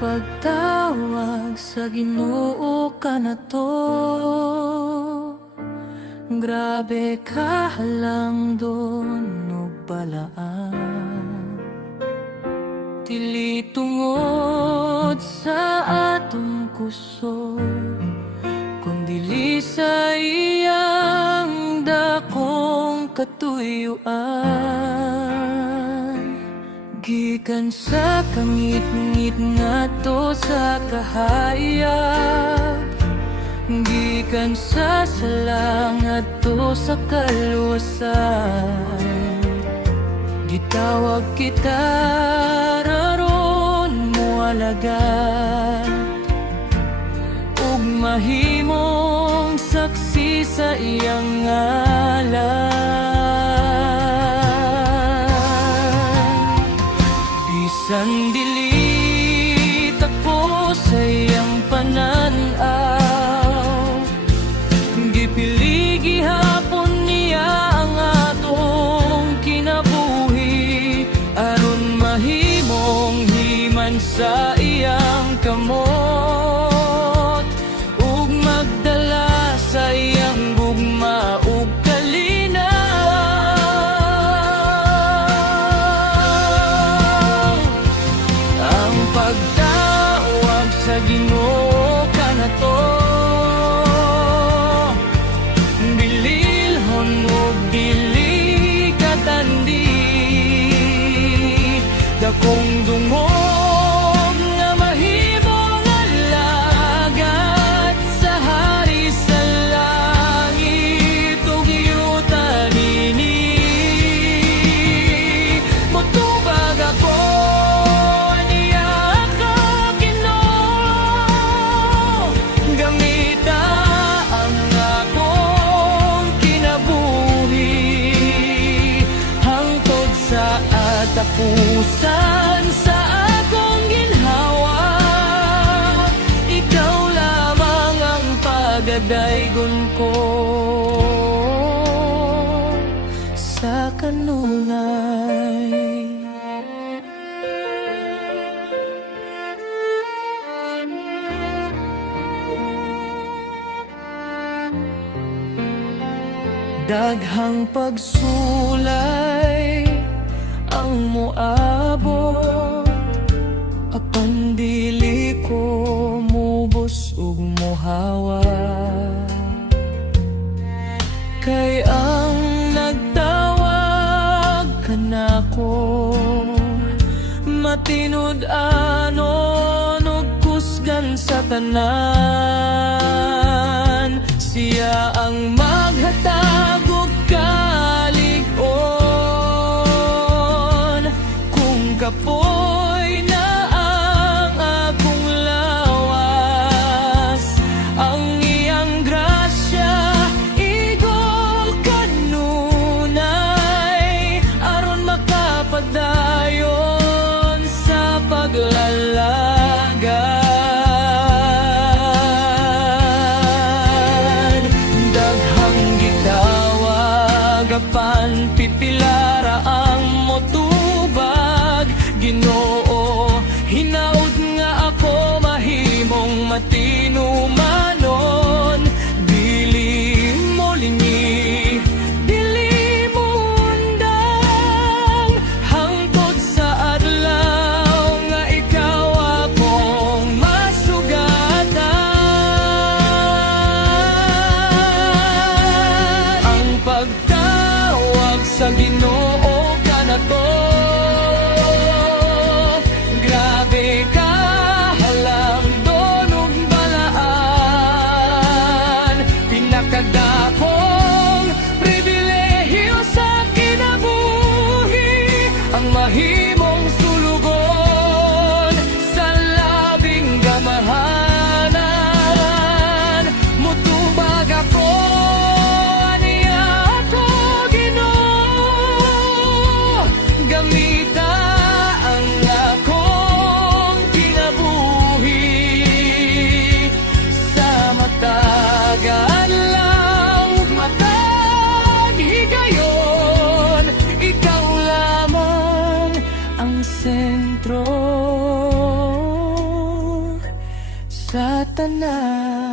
pagtawag sa Ginoo ka na to. Grabe ka lang doon o balaan, dili tungod sa atong kusog, kundili sa iyang dakong katuyuan. Gikan sa kangit-ngit ngadto sa kahayag, gikan sa sala ngadto sa kaluwasan. Gitawag kita raron mo alagad, ug mahimong saksi sa iyang ngalan. Bisan dili tapos sa iyang pananaw, gipili gihapon niya ang atong kinabuhi, aron mahimong himan sa iyang kamot, ug magdala sa iyang gugma ug kalinaw. Ang pagtawag sa Ginoo ka na to, bililhon ug dili katandi, dakong dungog nga mahimong alagad sa hari sa langit ug yuta dinhi. Motubag ako niya ka Ginoo, gamita ang akong kinabuhi, hangtod sa atapusan sa akong ginhawa. Ikaw lamang ang pagadaygon ko sa kanunay. Daghang pagsulay ang moabot, apan dili ko mubos ug mohawa. Kay ang nagtawag kanako, matinud-anon ug kusgan sa tanan. Siya ang maghatag og kalig-on, kung kapoy na ang akong lawas. Ang iyang grasya igol kanunay, aron makapadayon sa paglalagad. Daghang gitawag apan pipilara ang motubag, Ginoo sa tanan.